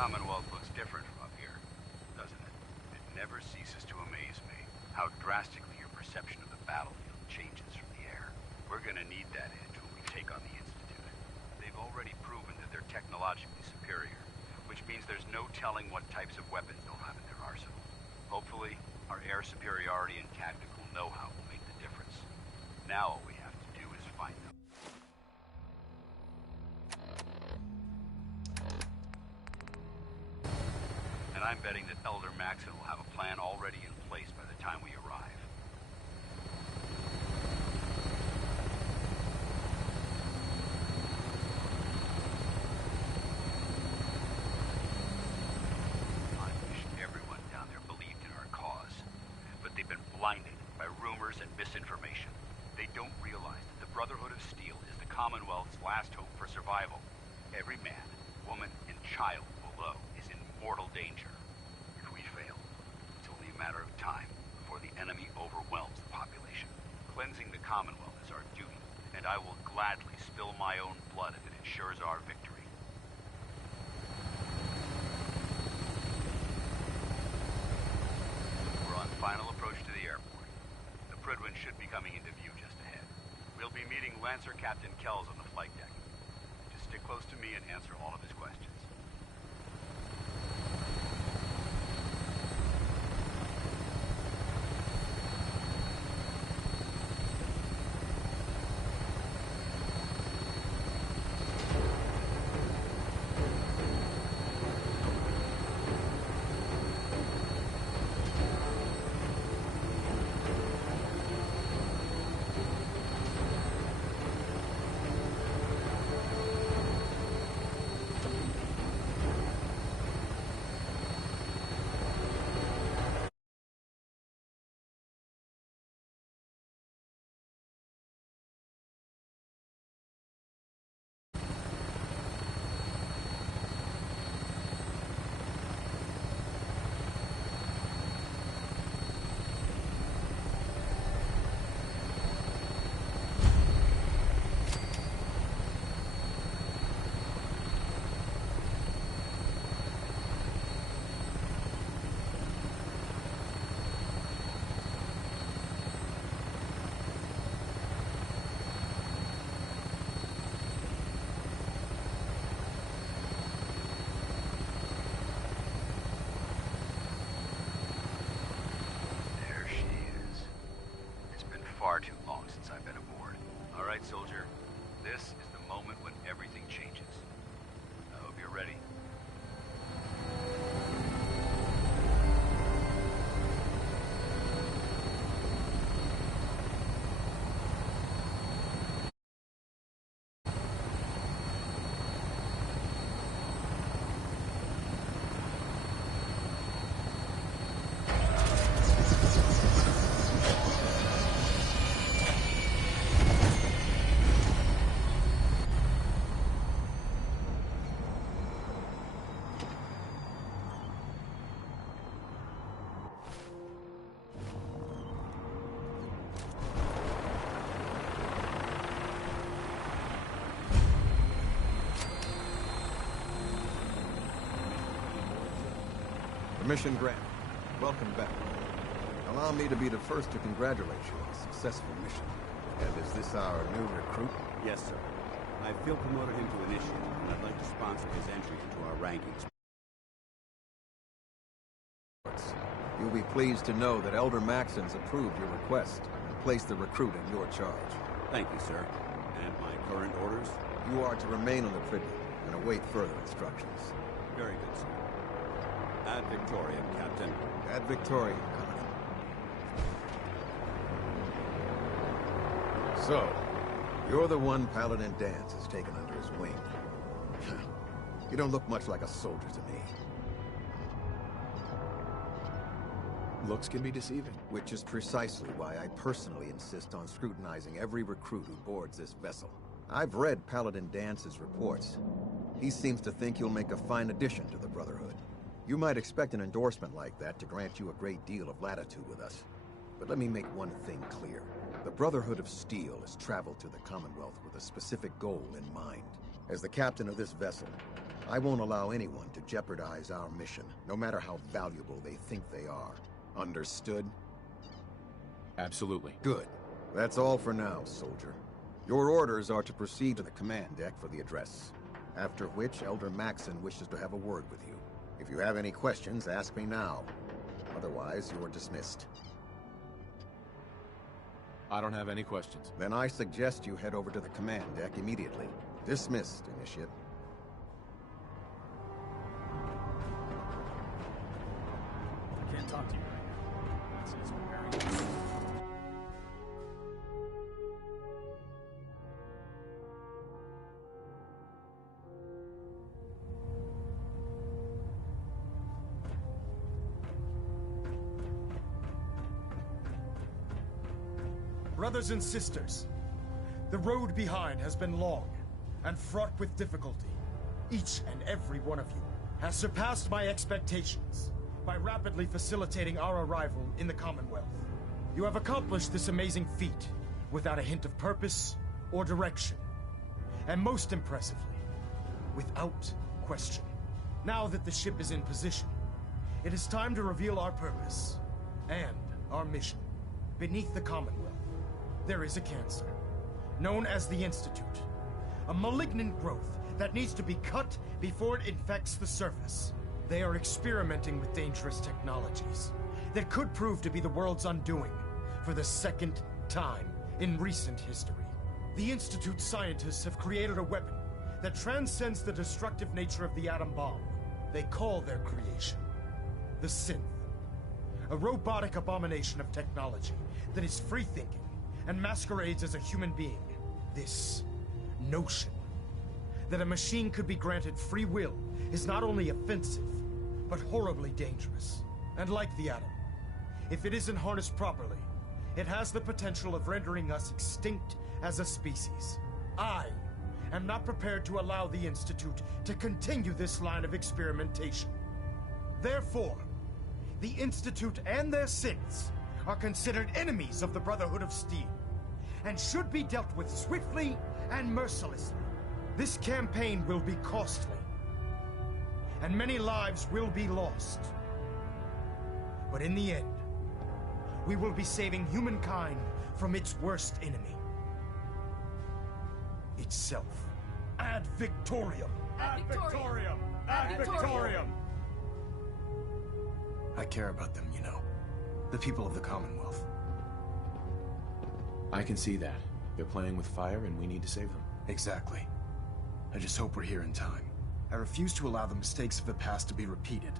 Commonwealth looks different from up here, doesn't it? It never ceases to amaze me how drastically your perception of the battlefield changes from the air. We're gonna need that edge when we take on the Institute. They've already proven that they're technologically superior, which means there's no telling what types of weapons they'll have in their arsenal. Hopefully, our air superiority and tactical know-how will make the difference. Now all we have to do is find them. And I'm betting that Elder Maxon will have a plan already in place by the time we arrive. I wish everyone down there believed in our cause, but they've been blinded by rumors and misinformation. They don't realize that the Brotherhood of Steel is the Commonwealth's last hope for survival. Every man, woman, and child below is in mortal danger. If we fail, it's only a matter of time before the enemy overwhelms the population. Cleansing the Commonwealth is our duty, and I will gladly spill my own blood if it ensures our victory. We're on final approach to the airport. The Prydwen should be coming into view just ahead. We'll be meeting Lancer Captain Kells on the flight deck. Just stick close to me and answer all of his questions. Far too long since I've been aboard. All right, soldier. This is the moment when everything changes. I hope you're ready. Mission granted. Welcome back. Allow me to be the first to congratulate you on a successful mission. And is this our new recruit? Yes, sir. I feel promoted him to initiate, and I'd like to sponsor his entry into our rankings. You'll be pleased to know that Elder Maxon's approved your request and placed the recruit in your charge. Thank you, sir. And my current orders? You are to remain on the Prydwen and await further instructions. Very good, sir. Ad Victoriam, Captain. Ad Victoriam, Captain. So, you're the one Paladin Danse has taken under his wing. You don't look much like a soldier to me. Looks can be deceiving. Which is precisely why I personally insist on scrutinizing every recruit who boards this vessel. I've read Paladin Dance's reports. He seems to think you'll make a fine addition to the Brotherhood. You might expect an endorsement like that to grant you a great deal of latitude with us. But let me make one thing clear. The Brotherhood of Steel has traveled to the Commonwealth with a specific goal in mind. As the captain of this vessel, I won't allow anyone to jeopardize our mission, no matter how valuable they think they are. Understood? Absolutely. Good. That's all for now, soldier. Your orders are to proceed to the command deck for the address. After which, Elder Maxson wishes to have a word with you. If you have any questions, ask me now. Otherwise, you are dismissed. I don't have any questions. Then I suggest you head over to the command deck immediately. Dismissed, Initiate. I can't talk to you right now. It's preparing. Brothers and sisters, the road behind has been long and fraught with difficulty. Each and every one of you has surpassed my expectations by rapidly facilitating our arrival in the Commonwealth. You have accomplished this amazing feat without a hint of purpose or direction. And most impressively, without question. Now that the ship is in position, it is time to reveal our purpose and our mission. Beneath the Commonwealth, there is a cancer, known as the Institute. A malignant growth that needs to be cut before it infects the surface. They are experimenting with dangerous technologies that could prove to be the world's undoing for the second time in recent history. The Institute scientists have created a weapon that transcends the destructive nature of the atom bomb. They call their creation the Synth. A robotic abomination of technology that is free-thinking and masquerades as a human being. This notion that a machine could be granted free will is not only offensive, but horribly dangerous. And like the atom, if it isn't harnessed properly, it has the potential of rendering us extinct as a species. I am not prepared to allow the Institute to continue this line of experimentation. Therefore, the Institute and their synths are considered enemies of the Brotherhood of Steel, and should be dealt with swiftly and mercilessly. This campaign will be costly, and many lives will be lost. But in the end, we will be saving humankind from its worst enemy. Itself. Ad Victoriam! Ad Victoriam! Ad Victoriam! I care about them, you know. The people of the Commonwealth. I can see that. They're playing with fire and we need to save them. Exactly. I just hope we're here in time. I refuse to allow the mistakes of the past to be repeated.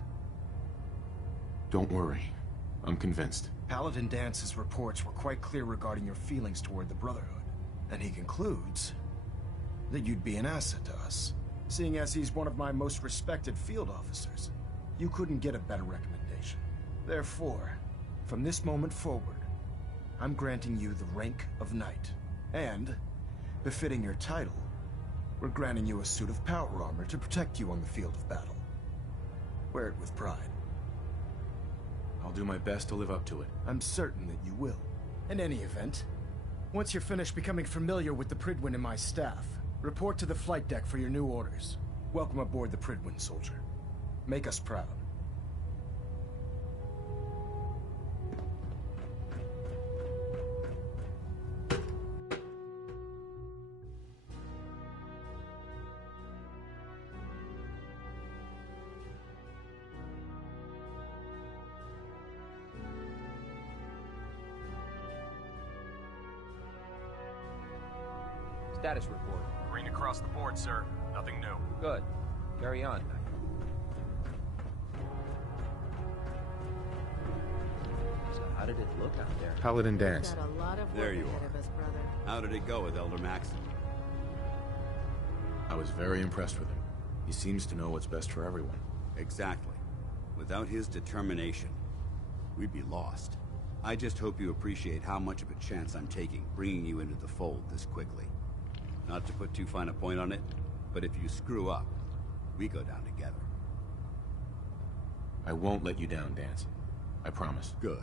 Don't worry. I'm convinced. Paladin Dance's reports were quite clear regarding your feelings toward the Brotherhood. And he concludes that you'd be an asset to us. Seeing as he's one of my most respected field officers, you couldn't get a better recommendation. Therefore, from this moment forward, I'm granting you the rank of Knight. And, befitting your title, we're granting you a suit of power armor to protect you on the field of battle. Wear it with pride. I'll do my best to live up to it. I'm certain that you will. In any event, once you're finished becoming familiar with the Pridwin and my staff, report to the flight deck for your new orders. Welcome aboard the Pridwin, soldier. Make us proud. Status report. Green across the board, sir. Nothing new. Good. Carry on. So how did it look out there? Paladin Dance. Got a lot of There work you ahead are. of us, brother. How did it go with Elder Maxson? I was very impressed with him. He seems to know what's best for everyone. Exactly. Without his determination, we'd be lost. I just hope you appreciate how much of a chance I'm taking bringing you into the fold this quickly. Not to put too fine a point on it, but if you screw up, we go down together. I won't let you down, Dance. I promise. Good.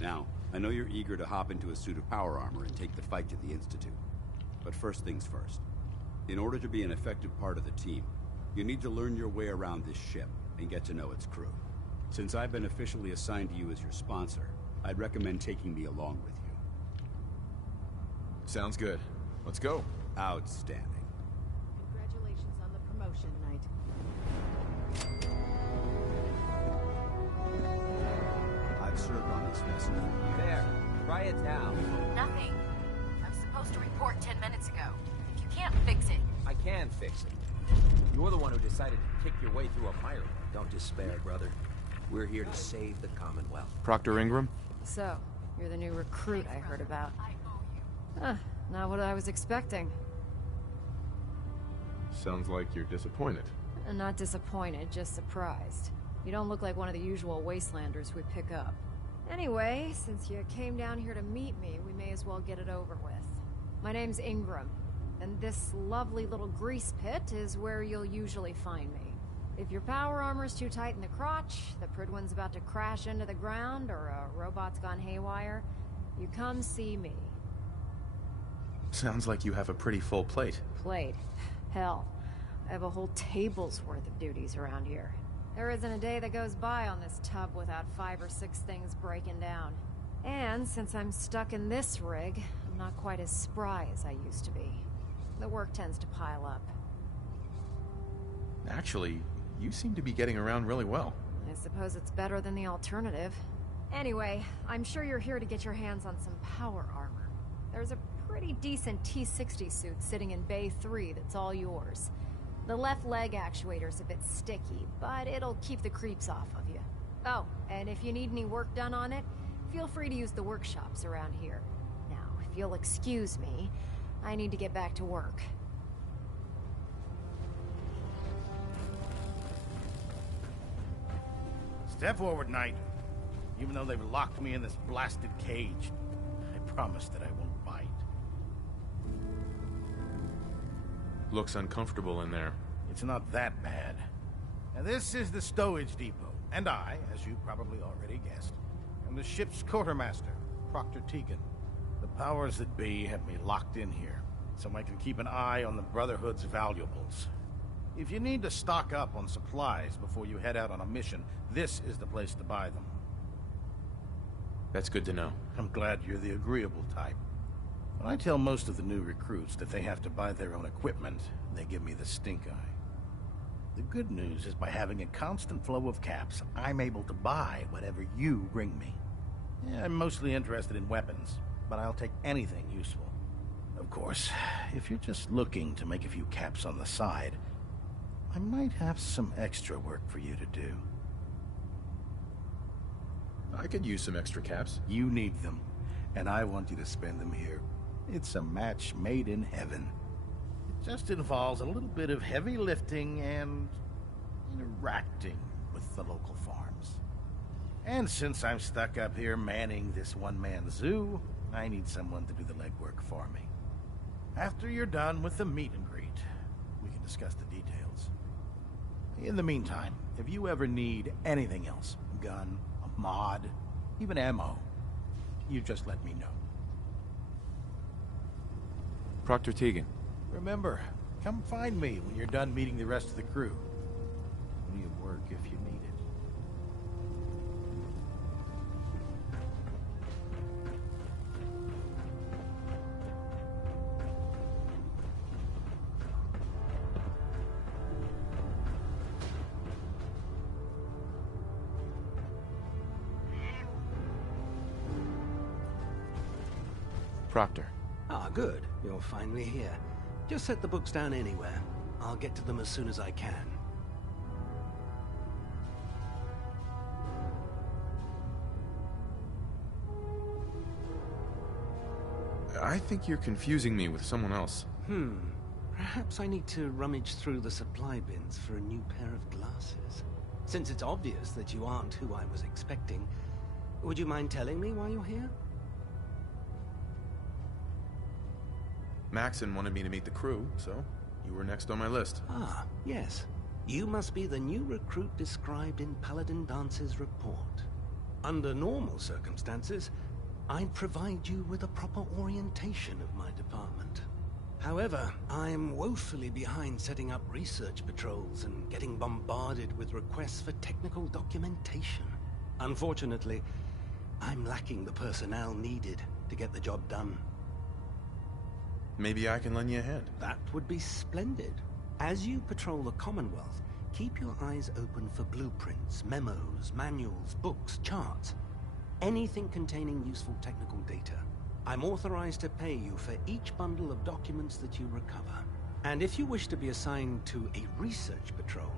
Now, I know you're eager to hop into a suit of power armor and take the fight to the Institute. But first things first. In order to be an effective part of the team, You need to learn your way around this ship and get to know its crew. Since I've been officially assigned to you as your sponsor, I'd recommend taking me along with you. Sounds good. Let's go. Outstanding. Congratulations on the promotion, Knight. I've served on this vessel. There. Try it now. Nothing. I was supposed to report 10 minutes ago. If you can't fix it... I can fix it. You're the one who decided to kick your way through a fire. Don't despair, brother. We're here to save the Commonwealth. Proctor Ingram? So, you're the new recruit I heard about. I owe you. Huh, not what I was expecting. Sounds like you're disappointed. Not disappointed, just surprised. You don't look like one of the usual wastelanders we pick up. Anyway, since you came down here to meet me, we may as well get it over with. My name's Ingram, and this lovely little grease pit is where you'll usually find me. If your power armor's too tight in the crotch, the Pridwin's about to crash into the ground, or a robot's gone haywire, you come see me. Sounds like you have a pretty full plate. Plate? Hell, I have a whole table's worth of duties around here. There isn't a day that goes by on this tub without 5 or 6 things breaking down. And since I'm stuck in this rig, I'm not quite as spry as I used to be. The work tends to pile up. Actually, you seem to be getting around really well. I suppose it's better than the alternative. Anyway, I'm sure you're here to get your hands on some power armor. There's a pretty decent T-60 suit sitting in Bay 3 that's all yours. The left leg actuator's a bit sticky, but it'll keep the creeps off of you. Oh, and if you need any work done on it, feel free to use the workshops around here. Now, if you'll excuse me, I need to get back to work. Step forward, Knight. Even though they've locked me in this blasted cage, I promise that I won't bite. Looks uncomfortable in there. It's not that bad. Now, this is the stowage depot, and I, as you probably already guessed, am the ship's quartermaster, Proctor Tegan. The powers that be have me locked in here, so I can keep an eye on the Brotherhood's valuables. If you need to stock up on supplies before you head out on a mission, this is the place to buy them. That's good to know. I'm glad you're the agreeable type. When I tell most of the new recruits that they have to buy their own equipment, they give me the stink eye. The good news is by having a constant flow of caps, I'm able to buy whatever you bring me. Yeah, I'm mostly interested in weapons, but I'll take anything useful. Of course, if you're just looking to make a few caps on the side, I might have some extra work for you to do. I could use some extra caps. You need them, and I want you to spend them here. It's a match made in heaven. It just involves a little bit of heavy lifting and interacting with the local farms. And since I'm stuck up here manning this one-man zoo, I need someone to do the legwork for me. After you're done with the meet and greet, we can discuss the details. In the meantime, if you ever need anything else, a gun, a mod, even ammo, you just let me know. Proctor Tegan. Remember, come find me when you're done meeting the rest of the crew. Plenty of work if you need it. Proctor. Ah, good. You're finally here. Just set the books down anywhere. I'll get to them as soon as I can. I think you're confusing me with someone else. Perhaps I need to rummage through the supply bins for a new pair of glasses. Since it's obvious that you aren't who I was expecting, would you mind telling me why you're here? Maxon wanted me to meet the crew, so you were next on my list. Ah, yes. You must be the new recruit described in Paladin Dance's report. Under normal circumstances, I'd provide you with a proper orientation of my department. However, I'm woefully behind setting up research patrols and getting bombarded with requests for technical documentation. Unfortunately, I'm lacking the personnel needed to get the job done. Maybe I can lend you a hand. That would be splendid. As you patrol the Commonwealth, keep your eyes open for blueprints, memos, manuals, books, charts. Anything containing useful technical data. I'm authorized to pay you for each bundle of documents that you recover. And if you wish to be assigned to a research patrol,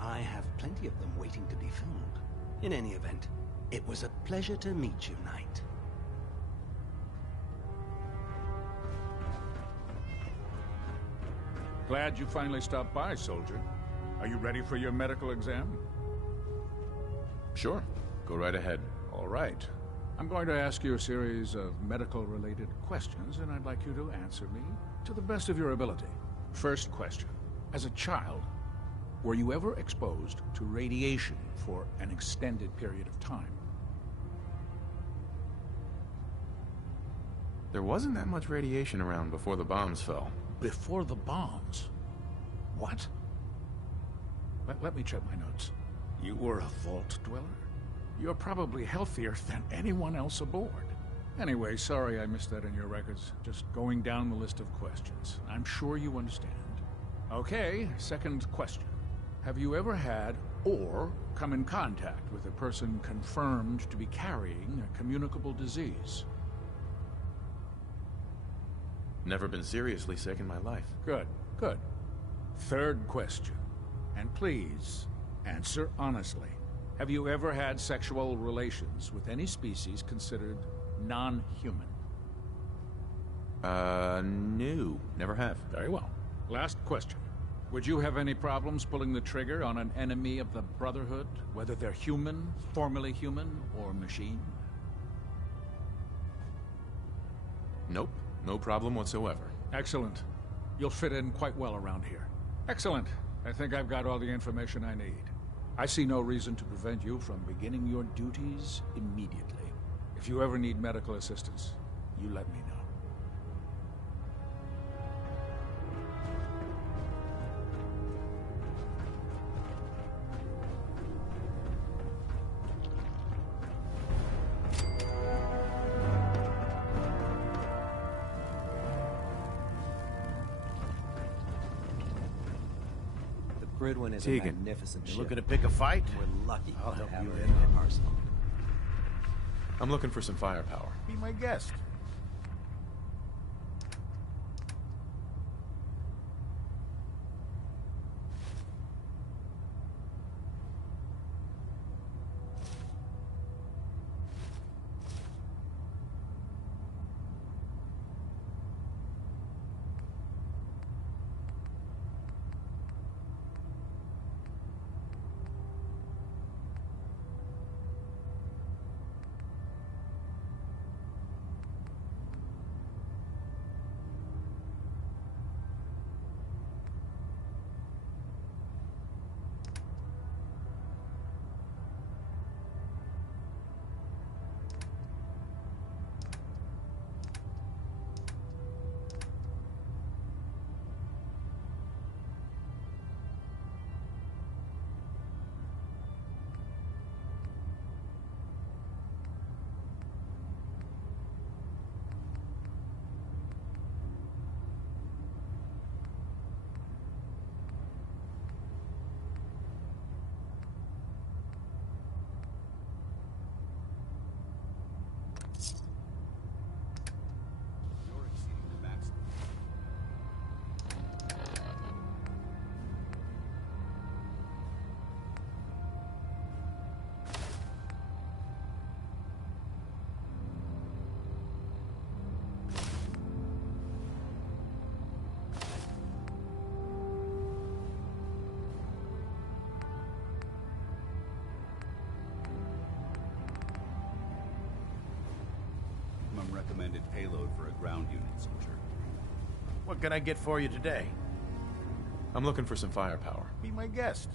I have plenty of them waiting to be filled. In any event, it was a pleasure to meet you, Knight. Glad you finally stopped by, soldier. Are you ready for your medical exam? Sure. Go right ahead. All right. I'm going to ask you a series of medical-related questions, and I'd like you to answer me to the best of your ability. First question. As a child, were you ever exposed to radiation for an extended period of time? There wasn't that much radiation around before the bombs fell. Before the bombs? What? Let me check my notes. You were a vault dweller? You're probably healthier than anyone else aboard. Anyway, sorry I missed that in your records. Just going down the list of questions. I'm sure you understand. Okay, second question. Have you ever had or come in contact with a person confirmed to be carrying a communicable disease? Never been seriously sick in my life. Good, good. Third question. And please, answer honestly. Have you ever had sexual relations with any species considered non-human? No. Never have. Very well. Last question. Would you have any problems pulling the trigger on an enemy of the Brotherhood, whether they're human, formerly human, or machine? Nope. No problem whatsoever. Excellent. You'll fit in quite well around here. Excellent. I think I've got all the information I need. I see no reason to prevent you from beginning your duties immediately. If you ever need medical assistance, you let me know. Gridwin is Tegan, a magnificent ship. Looking to pick a fight? We're lucky I'll to help have you her in. our arsenal. I'm looking for some firepower. Be my guest. Recommended payload for a ground unit, soldier. What can I get for you today? I'm looking for some firepower. Be my guest.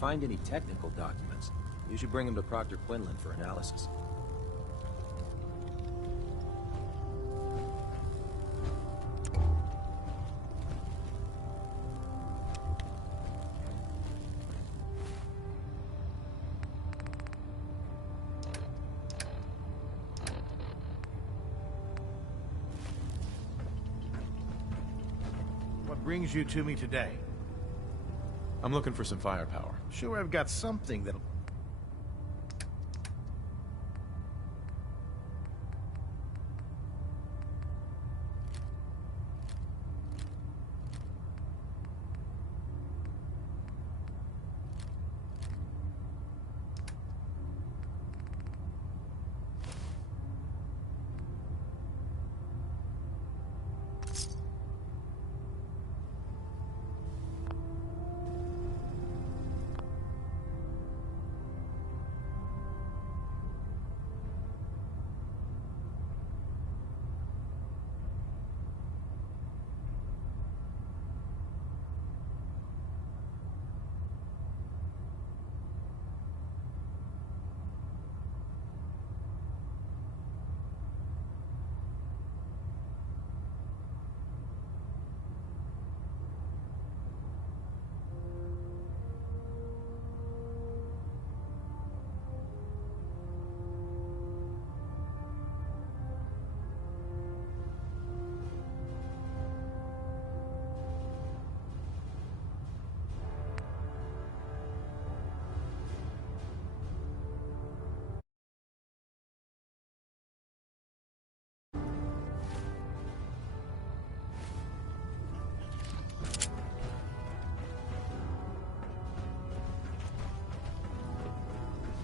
find any technical documents, you should bring them to Proctor Quinlan for analysis. What brings you to me today? I'm looking for some firepower. Sure, I've got something that'll...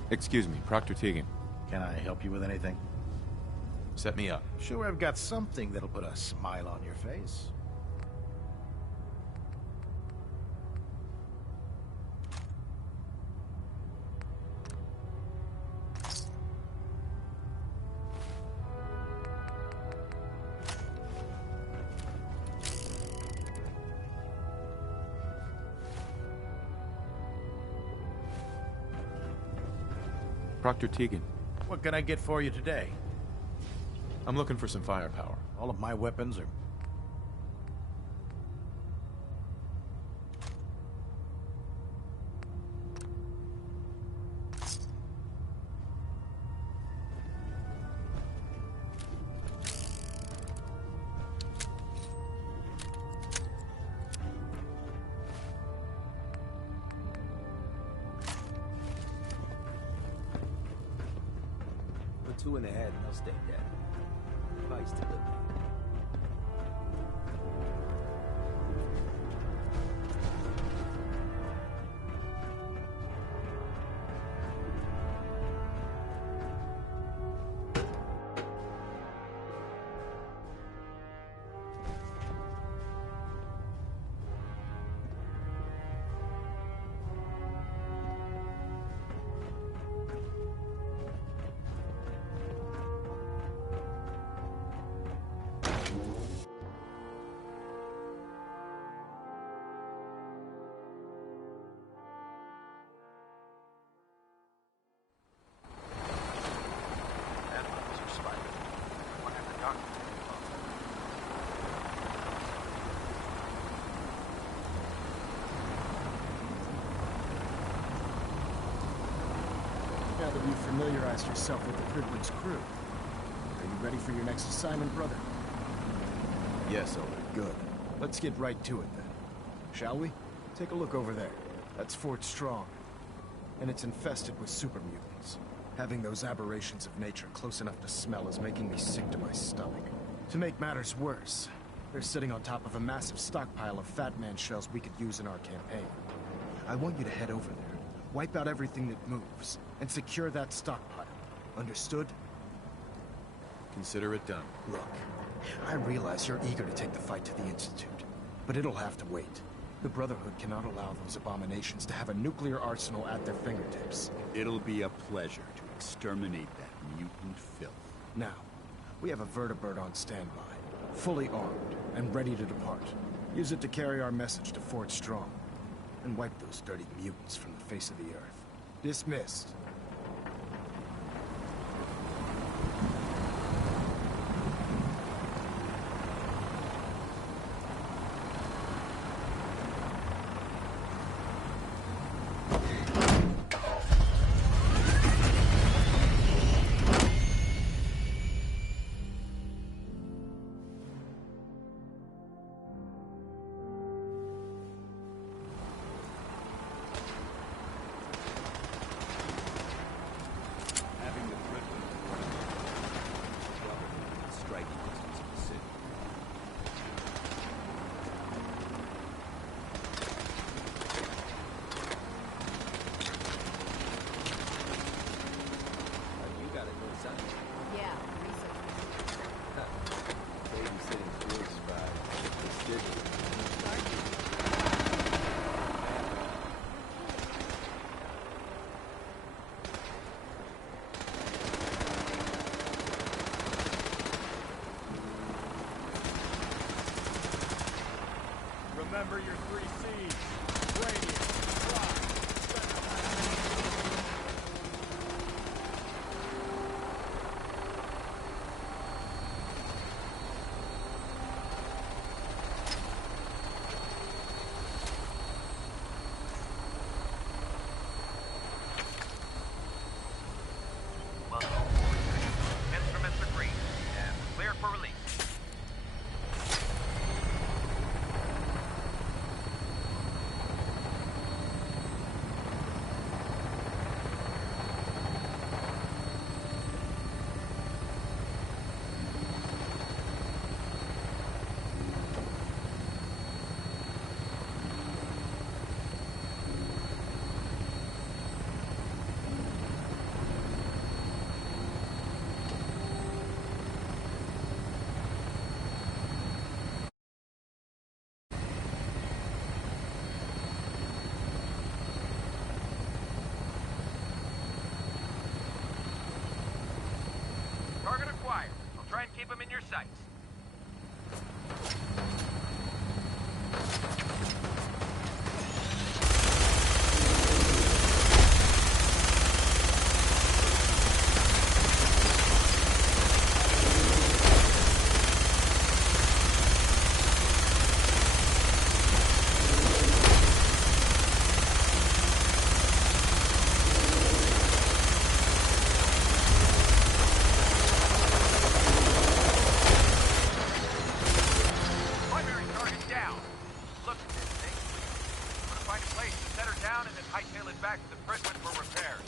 Excuse me, Proctor Tegan. Can I help you with anything? Set me up. Sure, I've got something that'll put a smile on your face. Proctor Tegan. What can I get for you today? I'm looking for some firepower. All of my weapons are... Put two in the head and they'll stay dead. Advice to live. Now that you've familiarized yourself with the Pridwood's crew, are you ready for your next assignment, brother? Yes, Owen. Good. Let's get right to it then. Shall we? Take a look over there. That's Fort Strong. And it's infested with super mutants. Having those aberrations of nature close enough to smell is making me sick to my stomach. To make matters worse, they're sitting on top of a massive stockpile of Fat Man shells we could use in our campaign. I want you to head over there, wipe out everything that moves, and secure that stockpile. Understood? Consider it done. Look, I realize you're eager to take the fight to the Institute, but it'll have to wait. The Brotherhood cannot allow those abominations to have a nuclear arsenal at their fingertips. It'll be a pleasure to exterminate that mutant filth. Now, we have a vertibird on standby, fully armed and ready to depart. Use it to carry our message to Fort Strong. and wipe those dirty mutants from the face of the earth. Dismissed. Remember your 3 C's. Radiant, fly, Welcome aboard. Instruments are green, and clear for release. Target acquired. I'll try and keep him in your sights. Primary target down. Look at this thing. I'm gonna find a place to set her down and then hightail it back to the prison for repairs.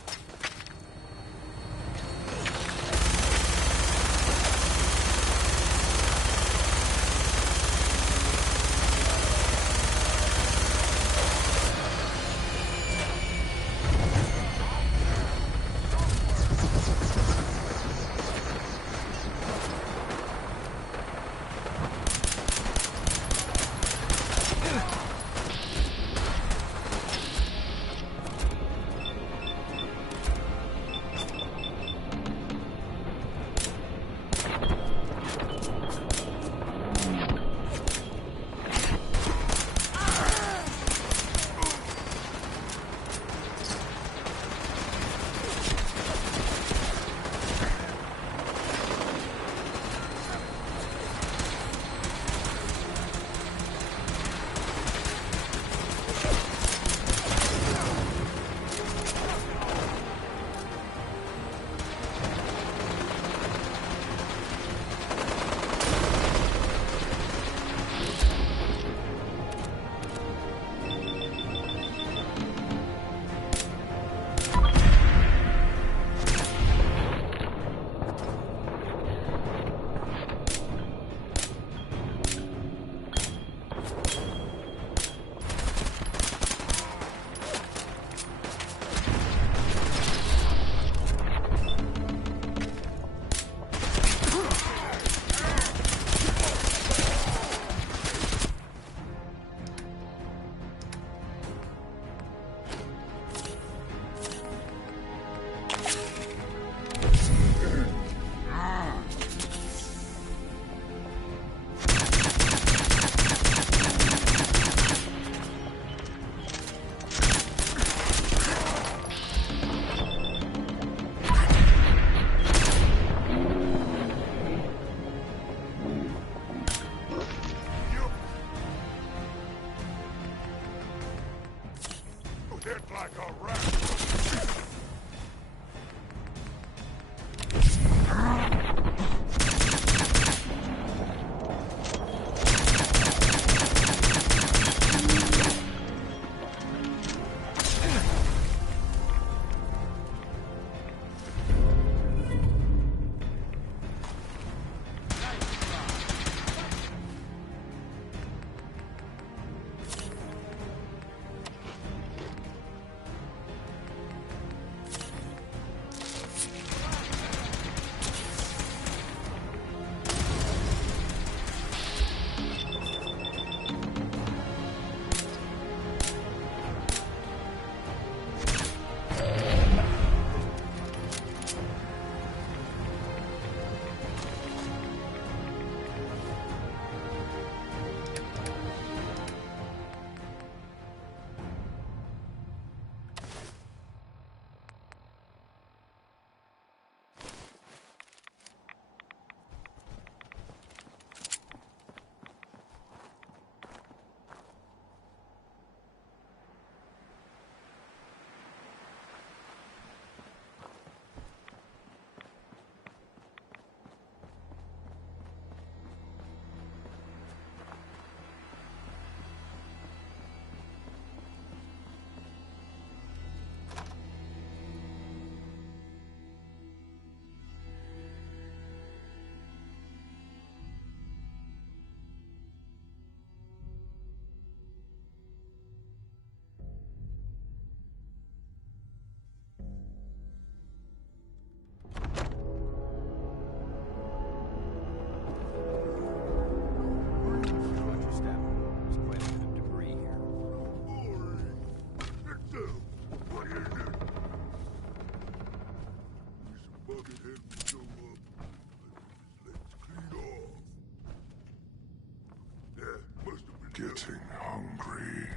getting hungry.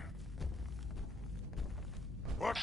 What?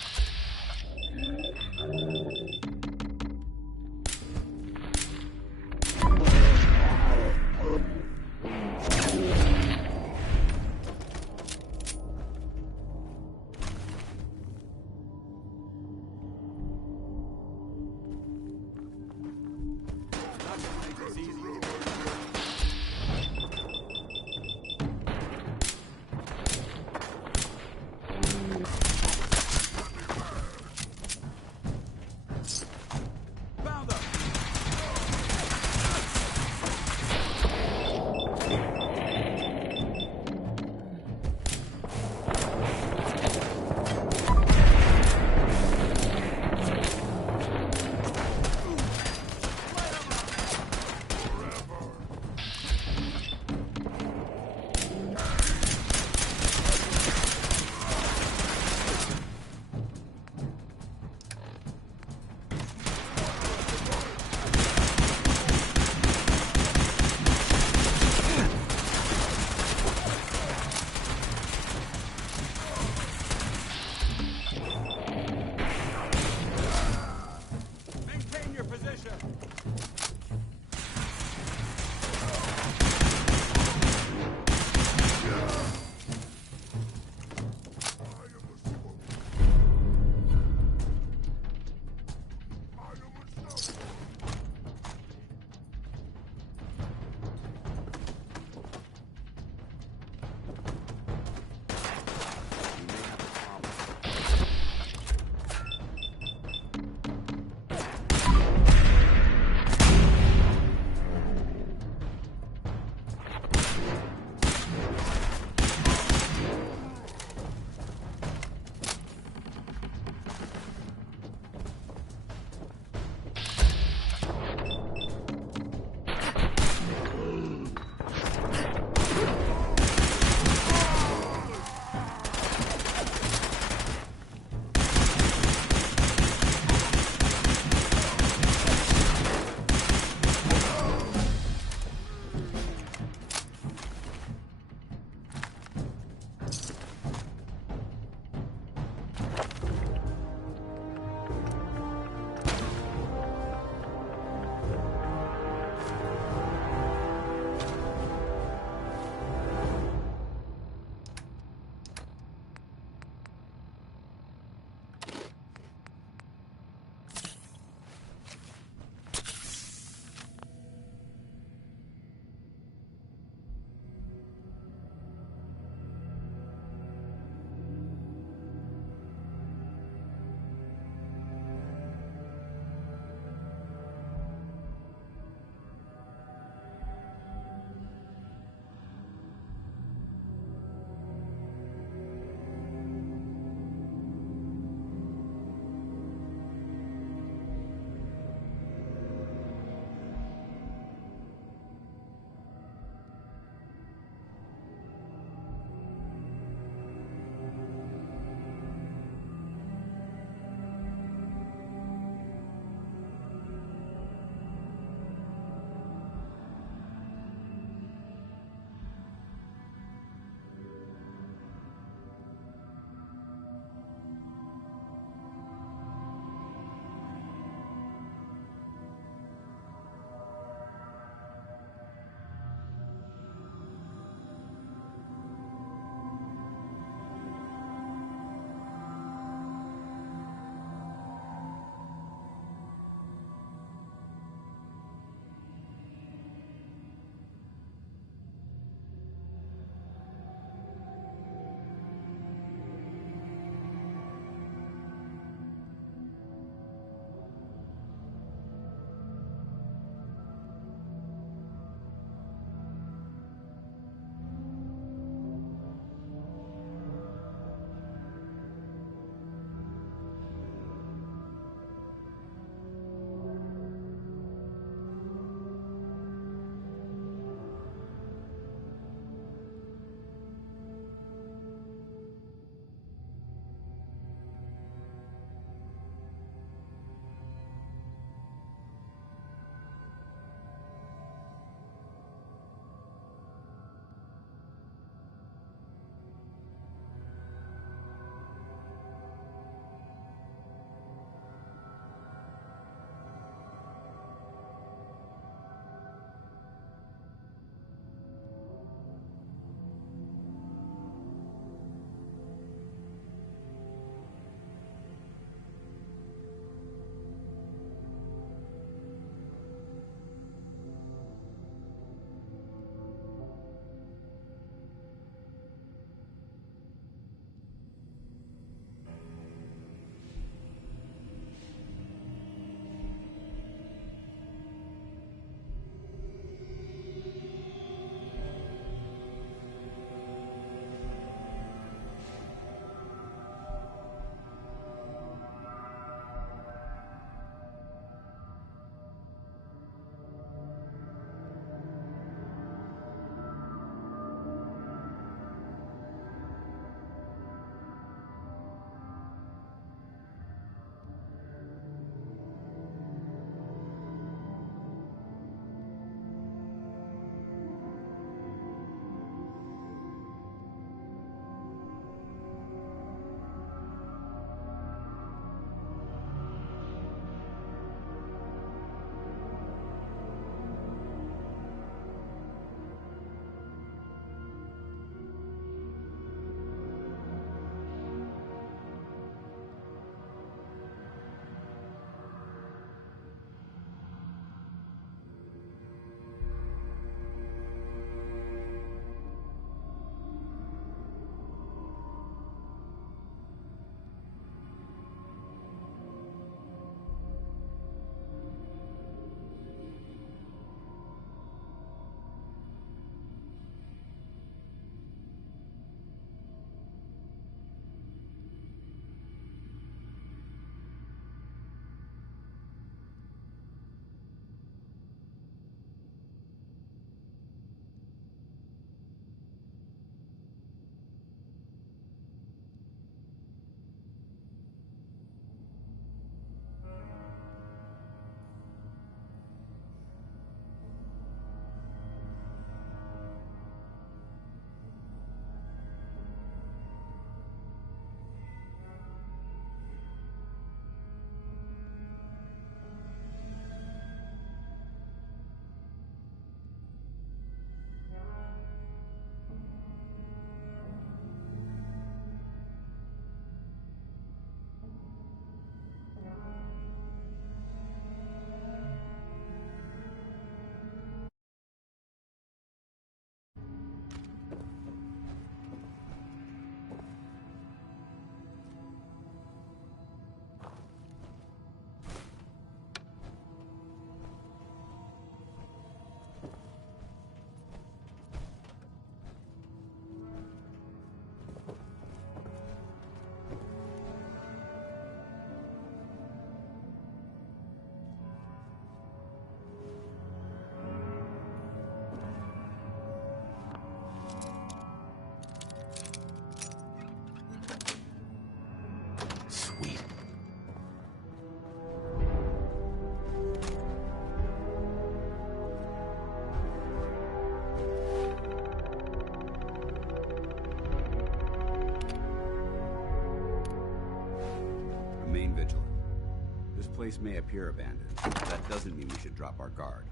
place may appear abandoned, but that doesn't mean we should drop our guard.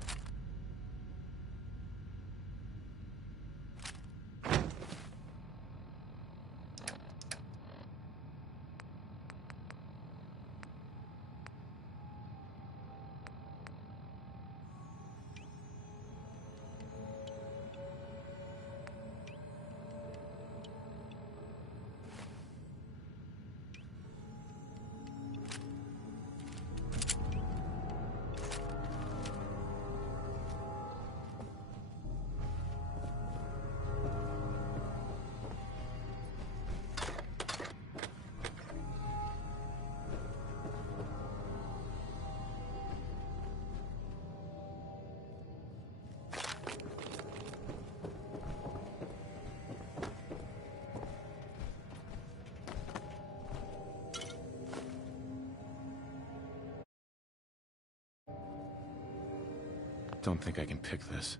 Don't think I can pick this.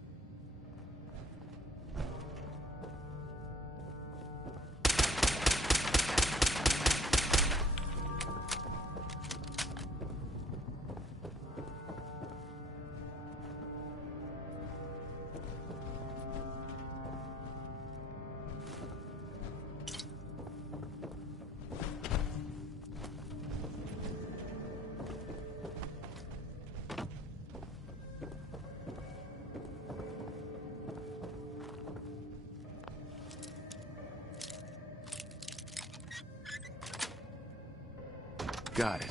Got it.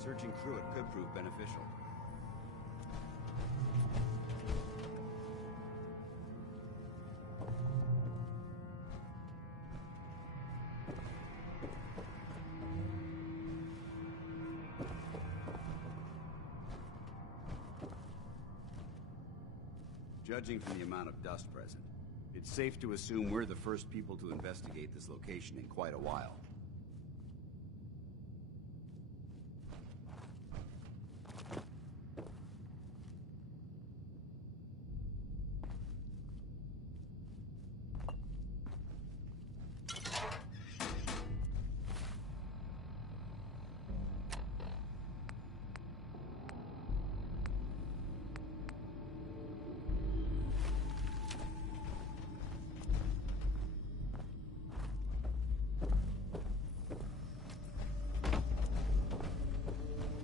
Searching through it could prove beneficial. Judging from the amount of dust present, it's safe to assume we're the first people to investigate this location in quite a while.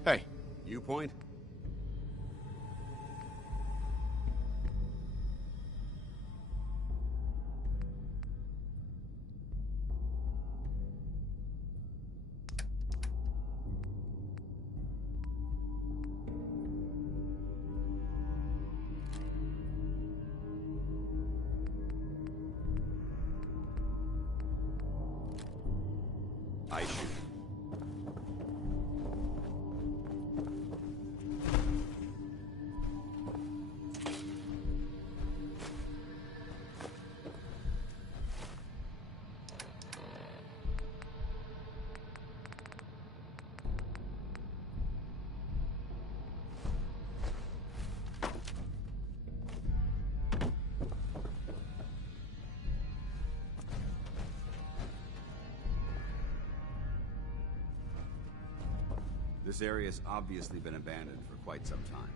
Hey. Viewpoint? I shoot. This area's obviously been abandoned for quite some time.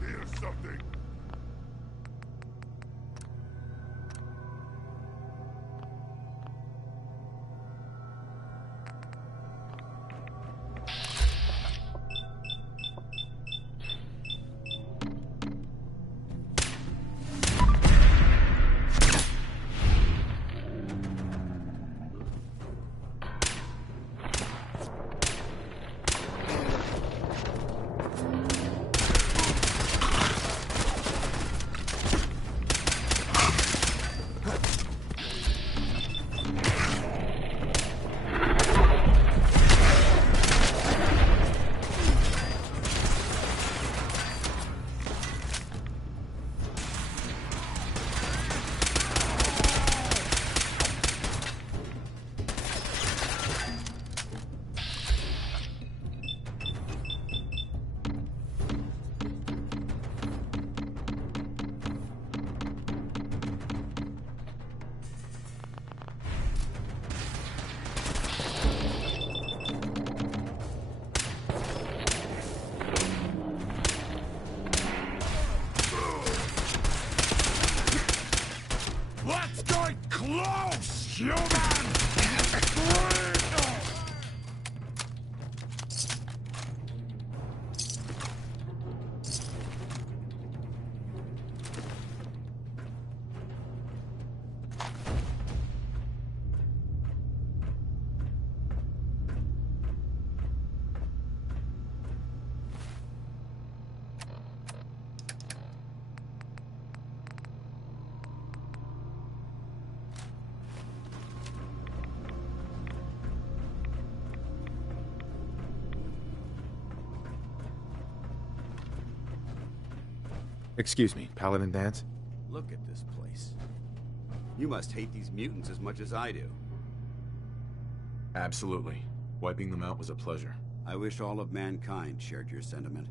hear something. Let's get close, human! Excuse me, Paladin Dance? Look at this place. You must hate these mutants as much as I do. Absolutely. Wiping them out was a pleasure. I wish all of mankind shared your sentiment.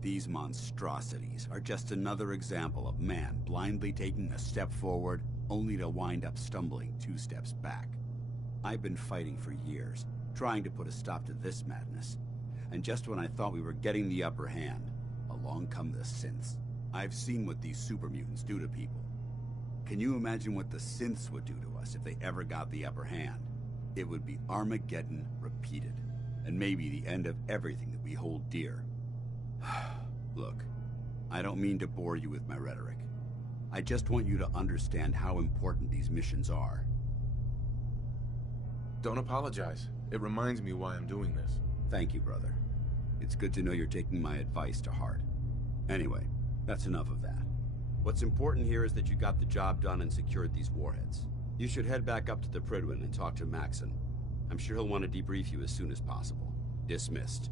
These monstrosities are just another example of man blindly taking a step forward, only to wind up stumbling 2 steps back. I've been fighting for years, trying to put a stop to this madness. And just when I thought we were getting the upper hand, along come the synths. I've seen what these super mutants do to people. Can you imagine what the synths would do to us if they ever got the upper hand? It would be Armageddon repeated, and maybe the end of everything that we hold dear. Look, I don't mean to bore you with my rhetoric. I just want you to understand how important these missions are. Don't apologize. It reminds me why I'm doing this. Thank you, brother. It's good to know you're taking my advice to heart. Anyway, that's enough of that. What's important here is that you got the job done and secured these warheads. You should head back up to the Prydwen and talk to Maxon. I'm sure he'll want to debrief you as soon as possible. Dismissed.